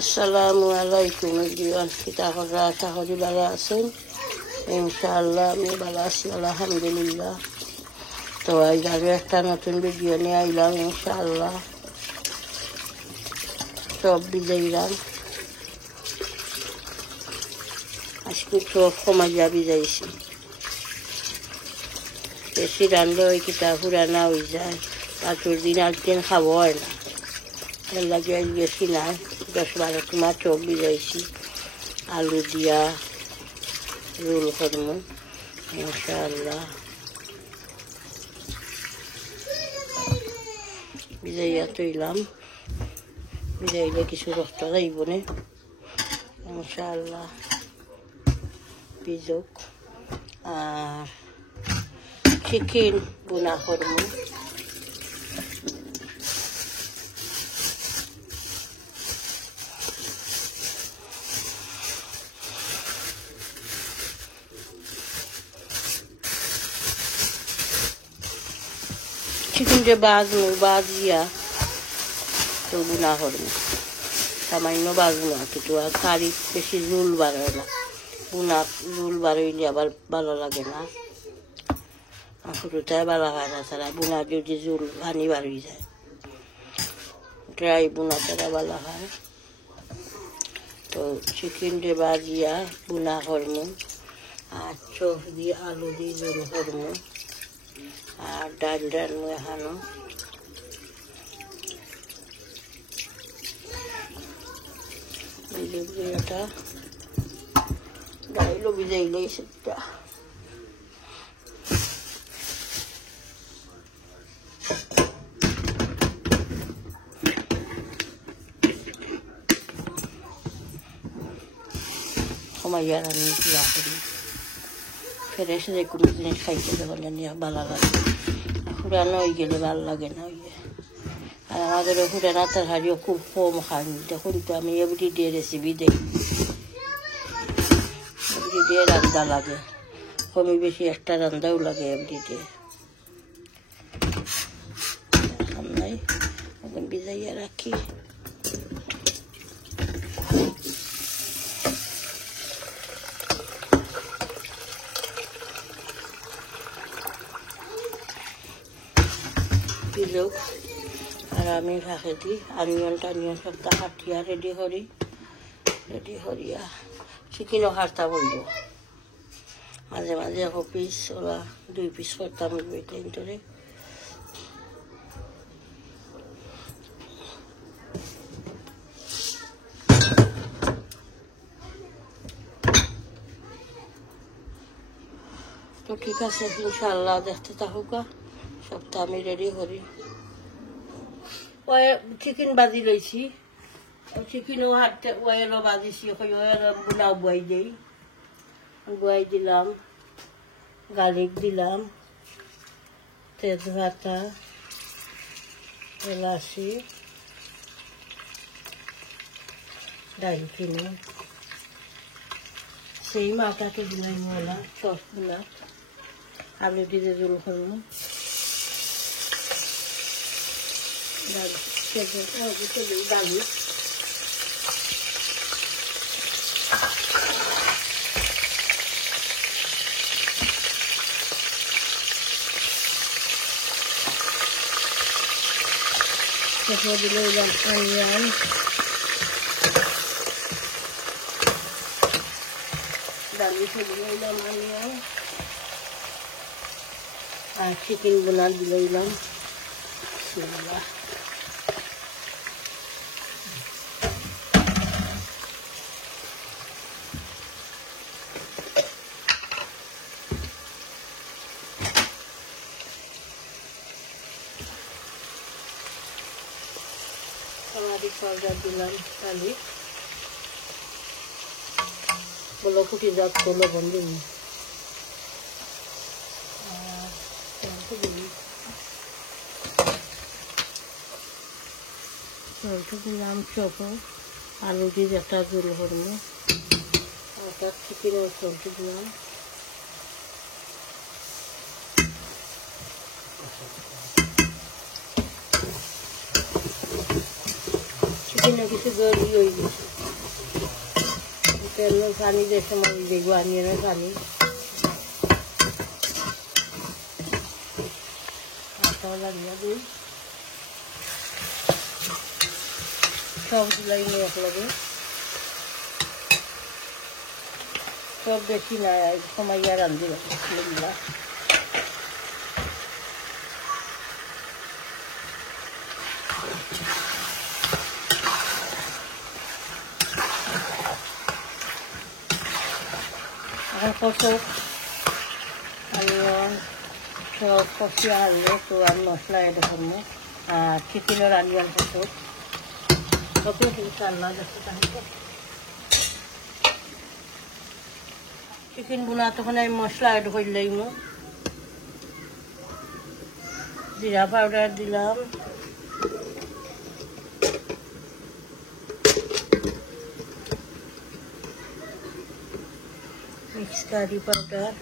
আসসালামু আলাইকুম এভরিওয়ান। কিতা করা, আশা করি ভালো আছেন। ইনশাআল্লাহ আমি ভালো আছি, আলহামদুলিল্লাহ। তো আজ আরও একটা নতুন ভিডিও নিয়ে আইলাম। ইনশাআল্লাহ সব ভিজাইলাম, আজকে সব কমাইয়া ভিজাইছি। বেশি রান্ধলে ওই কিতা পুরানা হয়ে যায়, পাঁচুর দিন একদিন খাবো হয় না। এর লাগে আজ বেশি নাই, 10-12 মাছ চোখ ভিজাইছি। আলু দিয়া রোল করব ইনশাআল্লাহ। ভিজাইয়া তৈলাম, ভিজাইলে কিছু রক্ত যাইব না ইনশাআল্লাহ। ভিজুক। আর চিকেন বোনা করব। চিকেন যে বাজিয়া তো বোনা করব, সামান্য বাজবো না কিন্তু। আর কারি বেশি ঝুল বাড়ায় না, বোনা ঝুল বাড়াইলে আবার ভালো লাগে না, শুরুটাই ভালো হয় না। তারা বোনা যদি ঝুল পানি বাড়িয়ে যায়, ড্রাই বোনা তারা ভালো হয়। তো চিকেন যে বাজিয়া বোনা করবো, আর চোখ দিয়ে আলু দিয়ে ঝোল করবো, আর ডাল রান্না এখানো। এটা ডাইলও ভিজাইলে সেটা কমাইয়া রান্না দিয়া করি। ফেরেসে যে কোনো জিনিস খাইতে যখন নিয়ে ভালো লাগে, পুরানো হয়ে গেলে ভালো লাগে না। আর আমাদের পুরানা তরকারিও খুব কম খান। দেখুন তো আমি এভরিডে রেসিপি দিই, এভরিডে রান্না লাগে, কমই বেশি একটা রান্নাও লাগে এভরিডে। নাই এখন ভিজাইয়া রাখি। ভিজুক। আর আমি ফাঁকে দিই আনিয়ন টানিয়ন সবটা কাটিয়া রেডি করিয়া চিকেনও কাটতা বলবো। মাঝে মাঝে এক পিস ওরা 2 পিস করতাম টাইম ধরে। তো ঠিক আছে ইনশাআল্লাহ, দেখতে থাকুকা। সবটা আমি রেডি করি। চিকেন বাজি লইছি, চিকেনও হাতে ওয়েলও বাজিছি, ওয়েল বোনাও বুয়াই দিলাম, গার্লিক দিলাম, তেজপাতা, এলাচি, দারচিনি, সেই মাথাকে দিলাম ওলা সসগুলা। আলু দিয়ে জোল করব, দালি তারপর দিলে আনিয়ান, দালি দিলে আনিয়ান, আর চিকেন বোনা দিলাম। পাউডার দিলাম, কালি বলো ফুটি যাক করলো বন্ধু। দিলাম চপ, আলু দিয়ে একটা জোল করবো, একটা চিকেনের সবজি দিলাম। চিকেনে কিছু গলি হয়ে গেছে তেল পানি যে সময় দেখবো আনিয়ে পানি লাগিয়ে দিই সব দিলাই এক লাগে সব বেশি না সময় আর রান্ধি লাগলা এখন কত আনিয়ন সব কষিয়ে আনলে তো আমি মশলা এড করবো আর চিকেনের আনিয়ন কত কত রান্না যাচ্ছে তাহলে চিকেন গুলা তখন আমি মশলা এড করলাম জিরা পাউডার দিলাম mix curry powder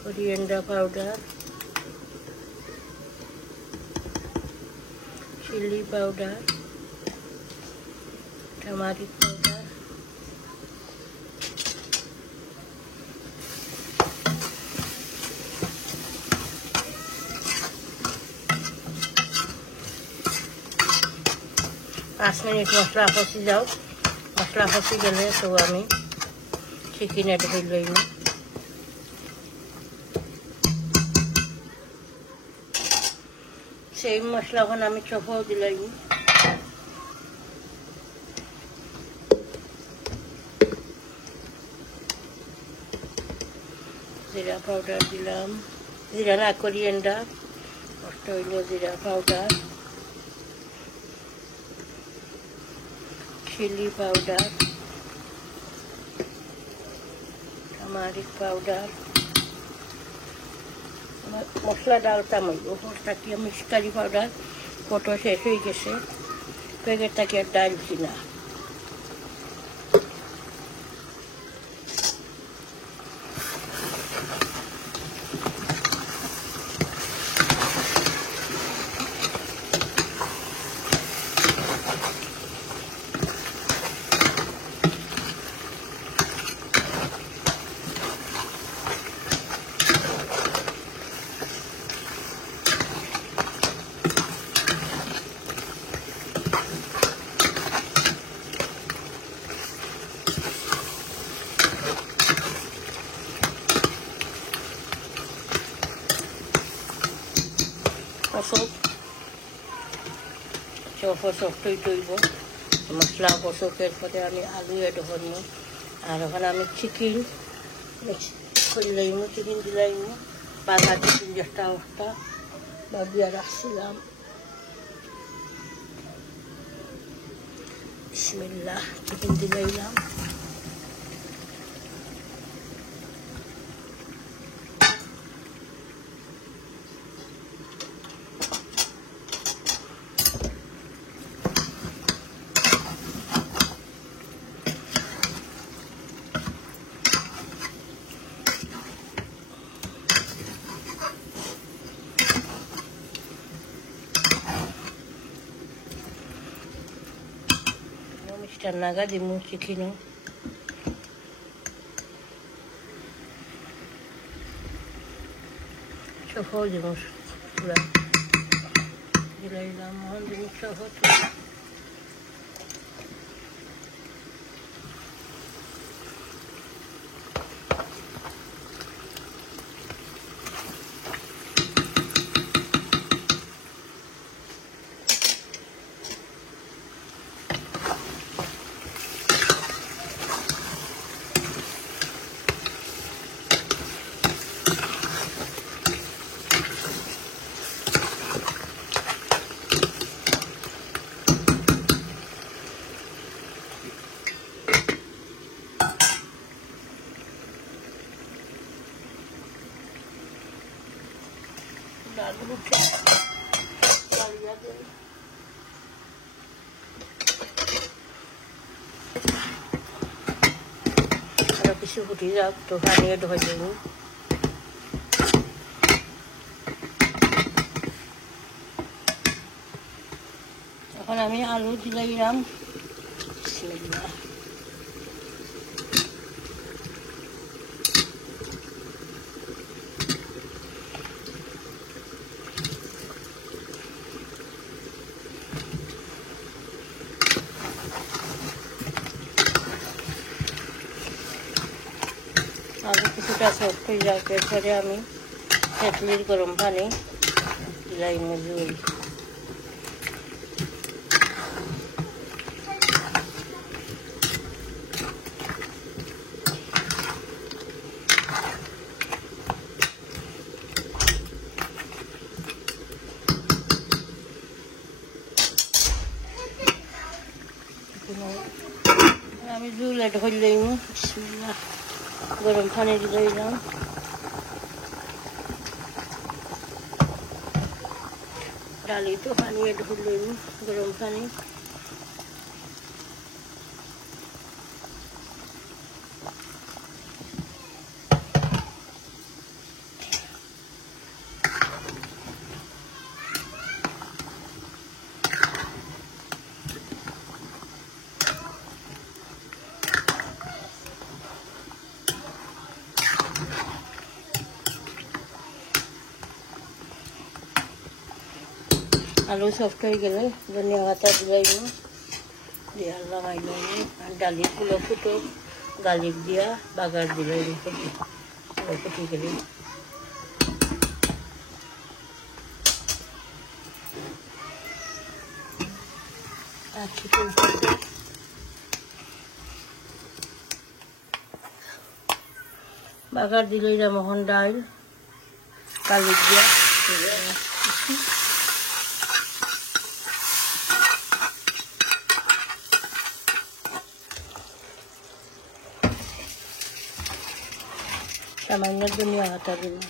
coriander powder, chili powder, turmeric powder, पाँच मिनट मसला फसी जाओ मसला फसी गले तो हमें चिकेन एड कर लई सेम मसला को हमें चोखाओ दिलाई जीरा पाउडर दिलाम जीरा ना कोरिएंडार कष्ट हইলো जीरा powder chilli powder turmeric powder मसला डालता मैं मिक्स करी पाउडर फोटो शेष हो गए पैकेट तक डालছি না সফটই তৈব মশলা কষকের পরে আমি আলু এড করব আর ওখানে আমি চিকেন করলাম চিকেন দিলাম বাঘা চিকেন যেটা অবস্থা বাবিয়া রাখছিলাম বিসমিল্লাহ চিকেন দিলাম naga di mu chicken choco di mu pula dilay lamon di mu choco কিছু ফুটি যাক তো পানি এড হয়ে যাব আমি আলু দিলাম বিসমিল্লাহ। আলু কিছুটা সফট হয়ে যাওয়ার পরে আমি তেঁতুলির গরম পানি দিলাই মজুল। আমি জুল এড করলাম বিসমিল্লাহ। গরম পানি দিলাম, ডালি তো পানি এড করলাম গরম পানি। আলু সফট হয়ে গেলে ধনিয়া পাতা দিলাম, দিয়া লাগাইলাম আর ডালিগুলো ফুটো গালিক দিয়া বাগার দিলাম ফুটি গেলে। আর চিকেন বাগার দিলাম এখন ডাল গালিক দিয়া সামান্য ধনিয়া পাতা দিলাম।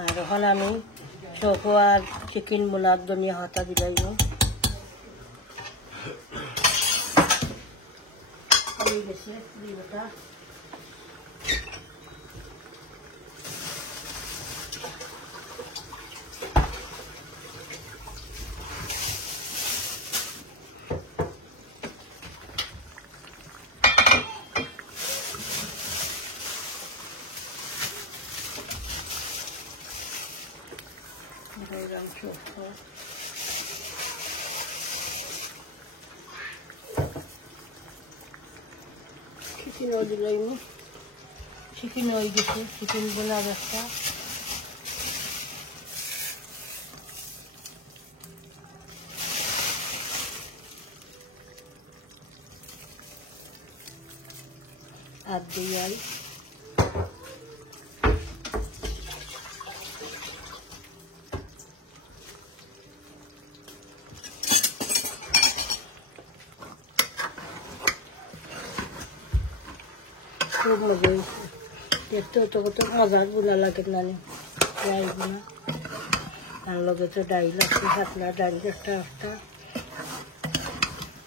আর এখন আমি চকো আর চিকেন বোনার ধনিয়া পাতা দিলাম। চিকেনও দিলাম, চিকেন হয়ে গেছে, চিকেন বোনা একটা। আর দিয়াই খুব মজা হয়েছে দেখতে। তো কত মজার গুলা লাগে না ডাইল গুলা, আর লগে তো ডাইল আছে পাতলা ডাইল একটা একটা।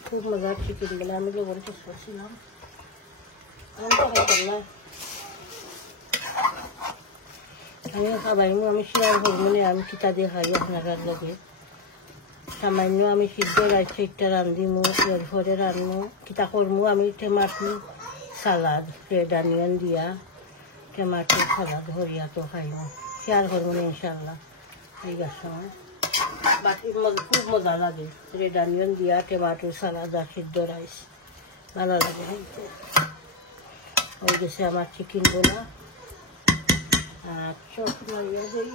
খুব মজার চিকেন গুলা আমি লোকের কাছে করছিলাম, আমি তো খাইতাম না। আমি খাবাইমু, আমি শেয়ার করবো না আমি কিতা দিয়ে খাই আপনার লগে। সামান্য আমি সিদ্ধ রাইস একটা রান্ধিমু, এরপরে রান্নু কিতা করমু আমি টমাটো সালাদ রেড অনিয়ন দিয়া টমাটো সালাদ হরিয়া তো খাইমু। শেয়ার করবো না ইনশাল্লাহ ঠিক আছে। বাকি খুব মজা লাগে রেড অনিয়ন দিয়া টমাটো সালাদ আর সিদ্ধ রাইস, ভালো লাগে খাইতে। হয়ে গেছে আমার চিকেন বোনা। আর চপ মারিয়া দিই,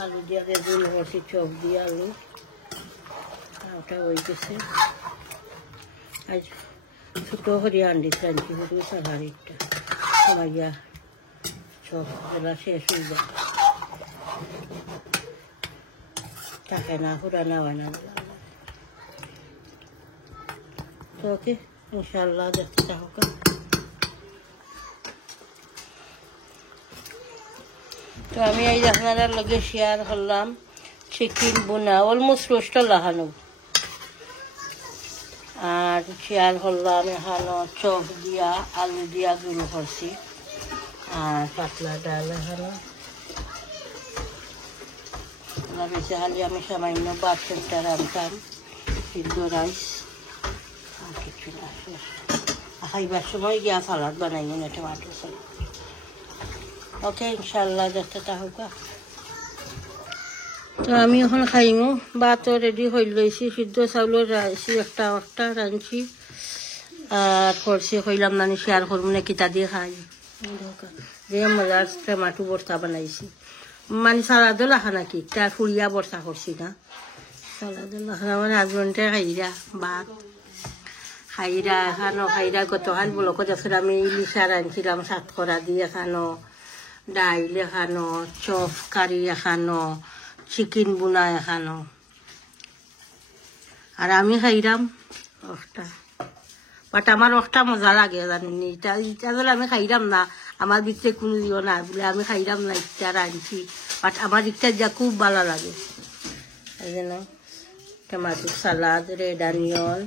আলু দিয়া বেগুন করছি, চপ দিয়ে আলু, ওটা হয়ে গেছে। আজ ছোটো করে আন্ডিতে আনছি শুধু স্যালারিটা মারিয়া চপ এলা শেষ হয়ে যায়, থাকে না পুরানা হয় না। তো ওকে ইনশাল্লাহ দেখতে থাকুক। তো আমি এই আপনার লগে শেয়ার করলাম চিকেন বোনা অলমোস্ট রোস্টটা লাগানো, আর শেয়ার করলাম এখানো চপ দিয়া আলু দিয়া গুঁড়ো করছি, আর পাতলা ডাল এখানো রান্না রয়েছে, খালি আমি সামান্য বাচ্চাটা রান্তাম, সিদ্ধ রাইস, আর কিছু না। খাইবার সময় গিয়া সালাদ বানাইব না, টমাটো সালাদ। ওকে, ইনশাল্লাহ দেখতে থাকুক। তো আমি এখন খাইমু, ভাতও রেডি হয়ে লইছি, সিদ্ধ চাউলের রাইছি একটা রাঁধছি, আর করছি কইলাম না শেয়ার করবো না কিতা দিয়ে খাই। যে মজার টমাটো ভর্তা বানাইছি, মানে সালাদও লাখা নাকি, তার ফুরিয়া ভর্তা করছি না, সালাদও লাখা। আমার হাজবেন্ডে খাইরা ভাত খাইরা এখানো, খাইরা গতকাল ব্লকত আছে আমি ইলিশা রাঁধছিলাম, সাতকরা দিয়ে এখানো, ডাইল এখানো, চপ কারি এখানো, চিকেন বুনা এখানো, আর আমি খাইলাম একটা। বাট আমার একটা মজা লাগে জানি, ইটা ধরে আমি খাইলাম না, আমার ভিতরে কোনো দিও না বলে আমি খাইলাম না, ইটা রাঁধছি, বাট আমার ইটা যা খুব ভালো লাগে। এই জন্য টমাটো সালাদ, রেড অনিয়ন,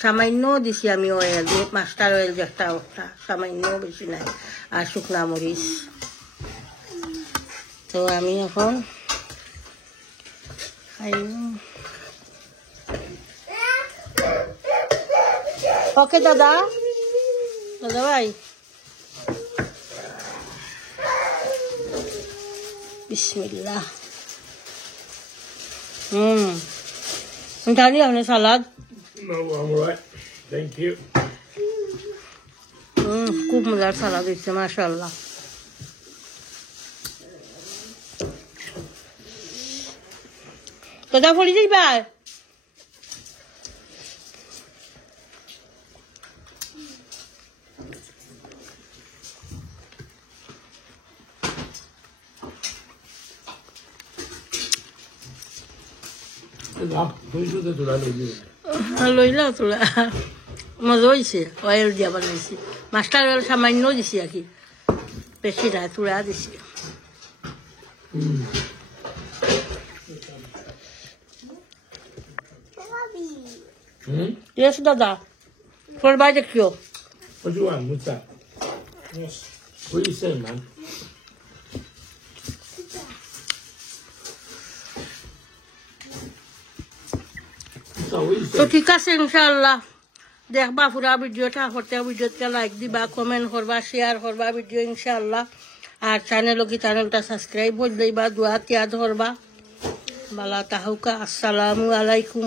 সামান্য দিছি আমি অয়েল, মাস্টার অয়েল যেটা ওটা সামান্য, বেশি নাই, আর শুকনা মরিচ। তো আমি এখন খাইব। ওকে দাদা, দাদা ভাই, বিসমিল্লাহ। জানি আপনি সালাদ? No, I'm all right. Thank you. খুব মজার সালাদ হচ্ছে, মাশাআল্লাহ। দাদা ফলি যাইবা? লইলা তোলা মজা হয়েছে, অয়েল দিয়া বানাইছি, মাস্টার অয়েল সামান্য দিছি আর কি, বেশি নাই, তুলা দিছি। Yes, Dada. For barbecue. What do you want? What's that? Yes. What are you saying, man? So, what are you তো saying? ঠিক আছে, ইনশাআল্লাহ দেখবা পুরা ভিডিওটা, করতে ভিডিওটা লাইক দিবা, কমেন্ট করবা, শেয়ার করবা ভিডিও ইনশাআল্লাহ, আর চ্যানেলটা সাবস্ক্রাইব করে দিবা, দোয়া তিয়াদ করবা। বালা তাহুকা, আসসালামু আলাইকুম।